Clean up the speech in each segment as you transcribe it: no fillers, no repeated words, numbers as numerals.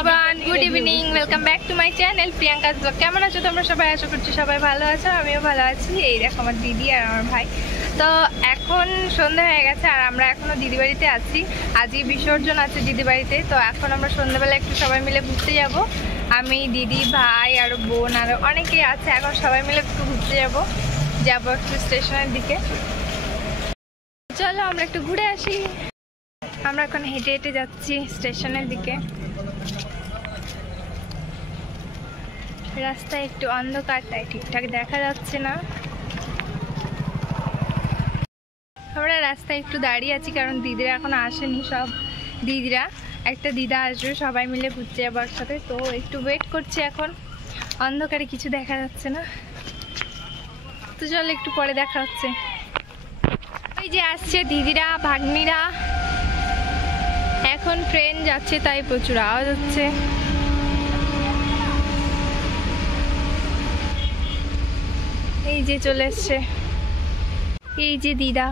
Everyone, good evening, welcome back to my channel Priyanka's blog. কেমন আছো তোমরা সবাই? আশা করছি সবাই ভালো আছো, আমিও ভালো আছি। এই দেখো আমার দিদি আর আমার ভাই। তো এখন সন্ধ্যা হয়ে গেছে আর আমরা এখনও দিদি বাড়িতে আছি। আজকে বিসর্জন আছে দিদি বাড়িতে। তো এখন আমরা সন্ধ্যাবেলা একটু সবাই মিলে ঘুরতে যাব। আমি, দিদি, ভাই আর বোন আরও অনেকেই আছে। এখন সবাই মিলে একটু ঘুরতে যাবো একটু স্টেশনের দিকে। চলো আমরা একটু ঘুরে আসি। আমরা এখন হেঁটে হেঁটে যাচ্ছি স্টেশনের দিকে। রাস্তায় একটু অন্ধকার, তাই ঠিকঠাক দেখা যাচ্ছে না। আমরা রাস্তায় একটু দাঁড়িয়ে আছি কারণ দিদিরা এখন আসেনি। সব দিদিরা, একটা দিদা আসবে, সবাই মিলে ঘুরতে যাবো একসাথে। তো একটু ওয়েট করছি এখন। অন্ধকারে কিছু দেখা যাচ্ছে না, তো চলো একটু পরে দেখা হচ্ছে। ওই যে আসছে দিদিরা, ভাগ্নিরা। এখন ট্রেন যাচ্ছে তাই প্রচুর আওয়াজ হচ্ছে। এই যে চলে এসছে, এই যে দিদা।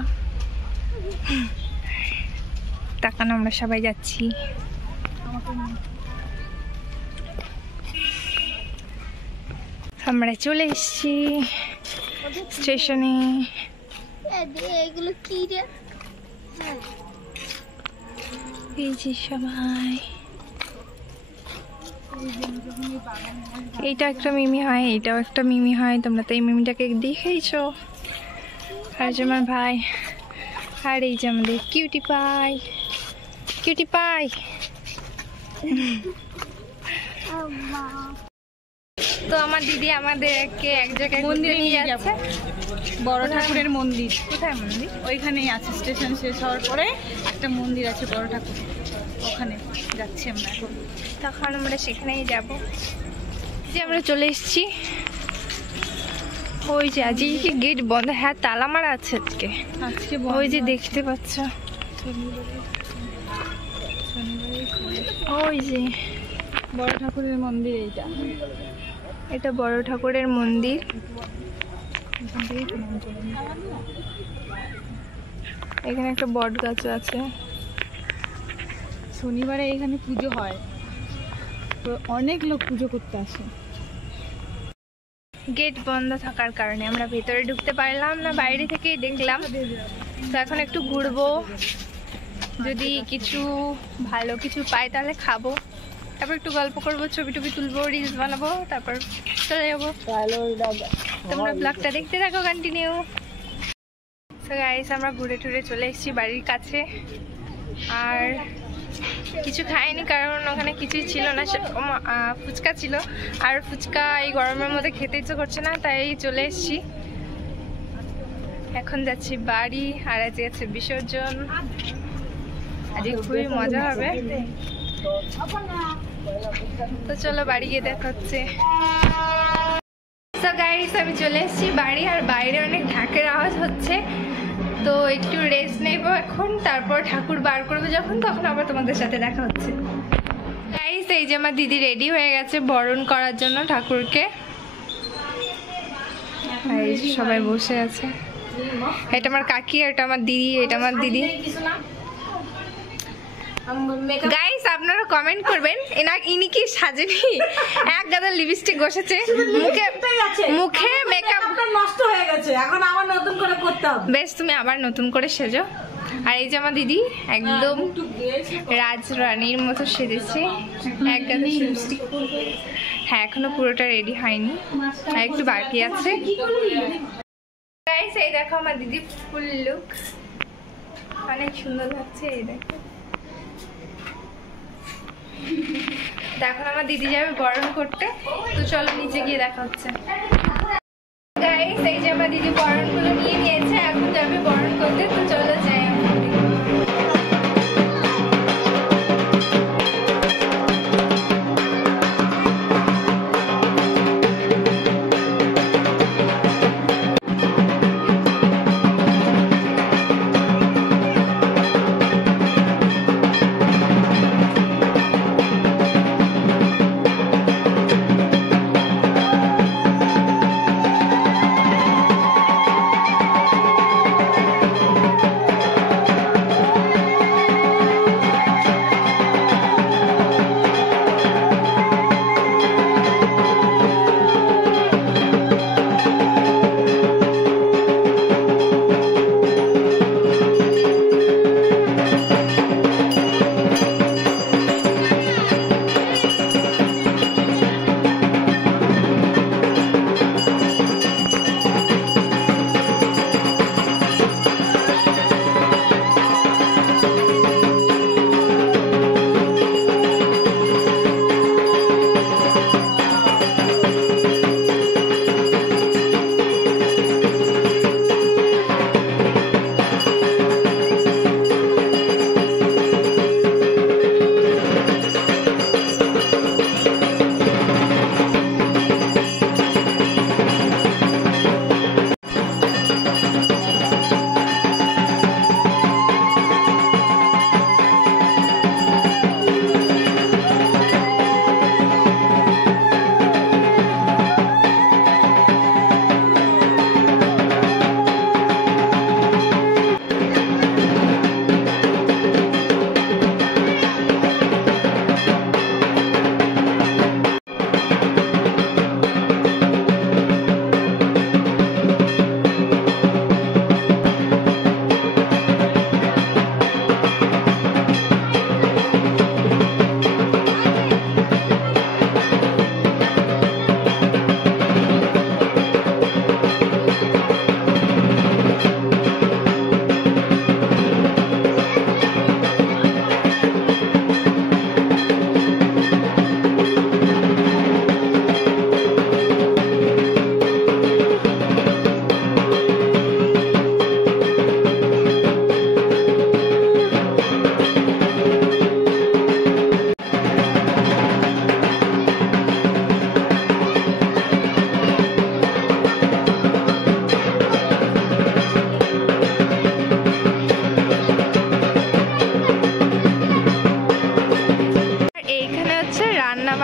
তাকান, আমরা সবাই যাচ্ছি। আমরা চলে এসছি স্টেশনে। এগুলো কি রে? এই যে সবাই, এইটা একটা মিমি হয়, এইটাও একটা মিমি হয়। তোমরা তো এই মিমিটাকে দেখেইছো। আর যে আমার ভাই, আর এই যে আমাদের কিউটি পাই, কিউটি পাই। তো আমার দিদি আমাদেরকে এক জায়গায় মন্দিরে নিয়ে যাচ্ছে, বড় ঠাকুরের মন্দির। কোথায় মন্দির? ওইখানেই আছে, স্টেশন শেষ হওয়ার পরে একটা মন্দির আছে বড় ঠাকুর, ওখানে যাচ্ছি আমরা এখন। তখন আমরা সেখানেই যাব। যে আমরা চলে এসেছি। ওই যে আজকে কি গেট বন্ধ? হ্যাঁ, তালা মারা আছে আজকে। ওই যে দেখতে পাচ্ছ, ওই যে বড় ঠাকুরের মন্দির। এটা বড় ঠাকুরের মন্দির। এখানে একটা বট গাছ আছে। শনিবারে এখানে পুজো হয়, তো অনেক লোক পুজো করতে আসে। গেট বন্ধ থাকার কারণে আমরা ভেতরে ঢুকতে পারলাম না, বাইরে থেকেই দেখলাম। তো এখন একটু ঘুরবো, যদি কিছু ভালো কিছু পাই তাহলে খাবো, তারপর একটু গল্প করবো, ছবি টবি তুলবো, রিলস বানাবো, তারপর চলে যাবো। তোমরা ব্লগটা দেখতে থাকো কন্টিনিউ। সো গাইস, আমরা ঘুরে টুরে চলে এসেছি বাড়ির কাছে। আর কিছু খাইনি কারণ ওখানে কিছুই ছিল না, সেরকম ফুচকা ছিল। আর ফুচকা এই গরমের মধ্যে খেতে ইচ্ছে করছে না, তাই চলে এসেছি। এখন যাচ্ছি বাড়ি। আর আজকে আছে বিসর্জন, আজকে খুবই মজা হবে। তো চলো বাড়ি গিয়ে দেখা হচ্ছে। তো গাইস, আমি চলে এসেছি বাড়ি। আর বাইরে অনেক ঢাকের আওয়াজ হচ্ছে, তো একটু রেস্ট নেব এখন, তারপর ঠাকুর বার করবে যখন, তখন আবার তোমাদের সাথে দেখা হচ্ছে। গাইস, এই যে আমার দিদি রেডি হয়ে গেছে বরণ করার জন্য ঠাকুরকে। এই যে সবাই বসে আছে। এটা আমার কাকি, এটা আমার দিদি, এটা আমার দিদি। গাইস, আপনারা কমেন্ট করবেন ইনি কি সাজেনি? এক গাদা লিপস্টিক বসেছে মুখে, মেকআপ নষ্ট হয়ে গেছে, এখন আবার নতুন করে করতে হবে। বেশ, তুমি আবার নতুন করে সেজো। আর এই যে আমার দিদি একদম রাজরানীর মতো সেজেছে, এক গাদা লিপস্টিক। হ্যাঁ, এখনো পুরোটা রেডি হয়নি, আর একটু বাকি আছে। গাইস, এই দেখো আমার দিদি ফুল লুক, অনেক সুন্দর লাগছে। এই দেখো, এখন আমার দিদি যাবে বরণ করতে, তো চলো নিচে গিয়ে দেখা হচ্ছে। গাইস, এই যে আমার দিদি বরণগুলো নিয়ে নিয়েছে, এখন যাবে বরণ করতে, তো চলো যাই।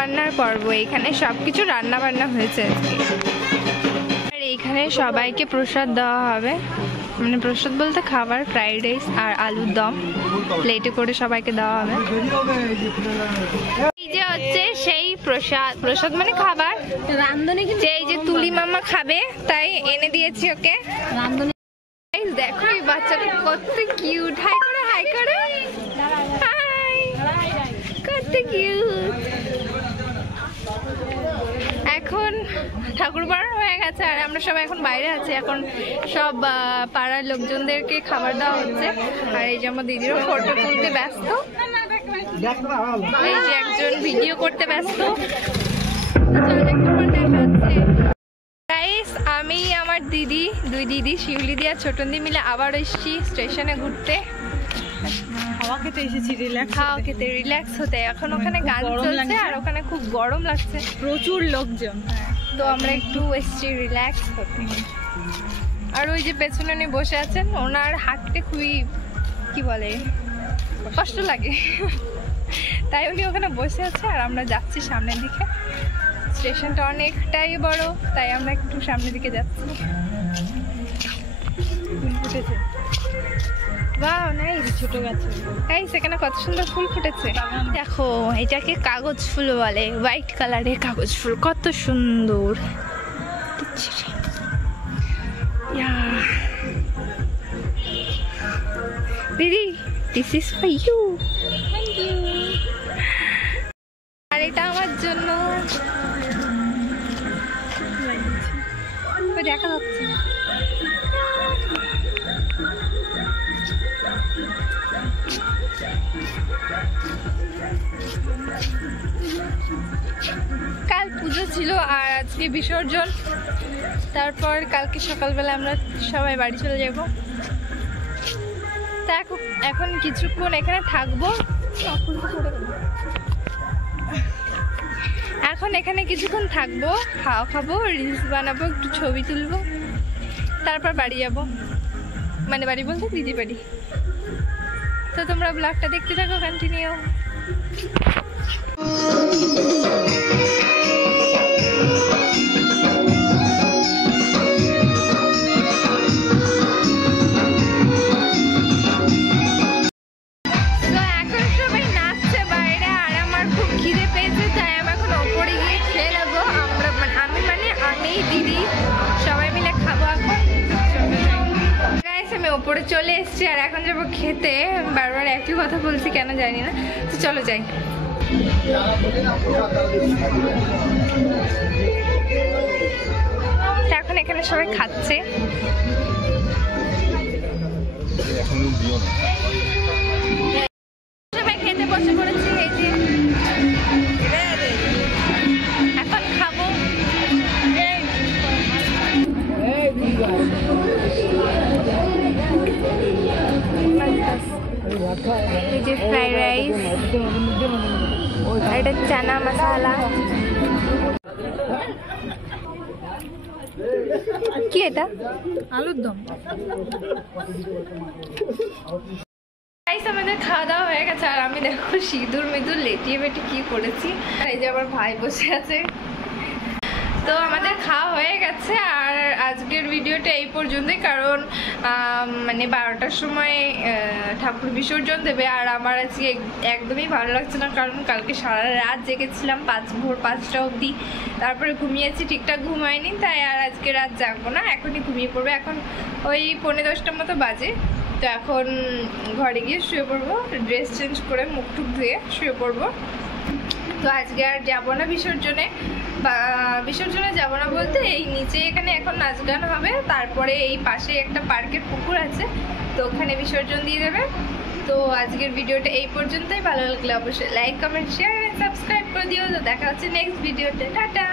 বান্নার পর্ব, এখানে সবকিছু রান্না বান্না হয়েছে আজকে। আর এইখানে সবাইকে প্রসাদ দেওয়া হবে, মানে প্রসাদ বলতে খাবার, ফ্রাইড রাইস আর আলুর দম প্লেটে করে সবাইকে দেওয়া হবে। এই যে হচ্ছে সেই প্রসাদ, প্রসাদ মানে খাবার রান্ধনি, যে এই যে তুলি মামা খাবে তাই এনে দিয়েছি ওকে রান্ধনি। দেখো এই বাচ্চাটা কত কিউট, হাই করে হাই করে, হাই, কত কিউট। এখন ঠাকুর বাড়ানো হয়ে গেছে আর আমরা সবাই এখন বাইরে আছি। এখন সব পাড়ার লোকজনদেরকে খাবার দেওয়া হচ্ছে। আর এই যে আমার দিদিরও ফটো তুলতে ব্যস্ত, এই যে একজন ভিডিও করতে ব্যস্ত। গাইস, আমি আমার দিদি, দুই দিদি শিউলি দি আর ছোটন দি মিলে আবার এসেছি স্টেশনে ঘুরতে, হাওয়া খেতে এসেছি, খাওয়া খেতে, রিল্যাক্স হতে। এখন ওখানে গান চলছে আর ওখানে খুব গরম লাগছে, প্রচুর লোকজন, তো আমরা একটু এসেছি রিল্যাক্স হতে। আর ওই যে পেছনে উনি বসে আছেন, ওনার হাঁটতে খুবই কি বলে কষ্ট লাগে, তাই উনি ওখানে বসে আছে আর আমরা যাচ্ছি সামনের দিকে। স্টেশনটা অনেকটাই বড়, তাই আমরা একটু সামনের দিকে যাচ্ছি। ফুল ফুটেছে, ওয়াও নাইস, ছোট গাছে গাইস এখানে কত সুন্দর ফুল ফুটেছে। দেখো এটাকে কাগজ ফুল বলে, হোয়াইট কালারের কাগজ ফুল, কত সুন্দর। দিদি, this is for you. Thank you. আর এটা আমার জন্য, দেখা যাচ্ছে না। কাল পুজো ছিল আর আজকে বিসর্জন, তারপর কালকে সকালবেলা আমরা সবাই বাড়ি চলে যাব। তা এখন কিছুক্ষণ এখানে থাকবো, এখন এখানে কিছুক্ষণ থাকবো, খাওয়া খাবো, রিলস বানাবো, একটু ছবি তুলবো, তারপর বাড়ি যাব, মানে বাড়ি বলতে দিদি বাড়ি। তো তোমরা ব্লগটা দেখতে থাকো, কন্টিনিউ। ওপরে চলে এসছি আর এখন যাবো খেতে। বারবার একই কথা বলছি কেন জানি না, তো চলো যাই। এখন এখানে সবাই খাচ্ছে, সবাই খেতে বসে পড়েছি। এই যে এখন খাবো। এই যে ফ্রাইড রাইস, এটা চানা মশলা, কি এটা আলুর দম। আমাদের খাওয়া দাওয়া হয়ে গেছে আর আমি দেখো সিঁদুর মিদুর লেটিয়ে বেটে কি করেছি। আর এই যে আমার ভাই বসে আছে। তো আমাদের খাওয়া হয়ে গেছে আর আজকের ভিডিওটা এই পর্যন্তই, কারণ মানে 12টার সময় ঠাকুর বিসর্জন দেবে আর আমার আজকে একদমই ভালো লাগছে না, কারণ কালকে সারা রাত জেগেছিলাম, ভোর 5টা অবধি, তারপরে ঘুমিয়েছি, ঠিকঠাক ঘুম হয়নি, তাই আর আজকে রাত জাগবো না, এখনই ঘুমিয়ে পড়বো। এখন ওই 9:45টার মতো বাজে, তো এখন ঘরে গিয়ে শুয়ে পড়বো, ড্রেস চেঞ্জ করে মুখ টুক ধুয়ে শুয়ে পড়বো। তো আজকে আর যাবো না বিসর্জনে, বিসর্জনে যাবো না বলতে এই নিচে এখানে এখন নাচ গান হবে, তারপরে এই পাশে একটা পার্কের পুকুর আছে, তো ওখানে বিসর্জন দিয়ে দেবে। তো আজকের ভিডিওটা এই পর্যন্তই, ভালো লাগলে অবশ্যই লাইক কমেন্ট শেয়ার সাবস্ক্রাইব করে দিও। তো দেখা হচ্ছে নেক্সট ভিডিওতে, টাটা।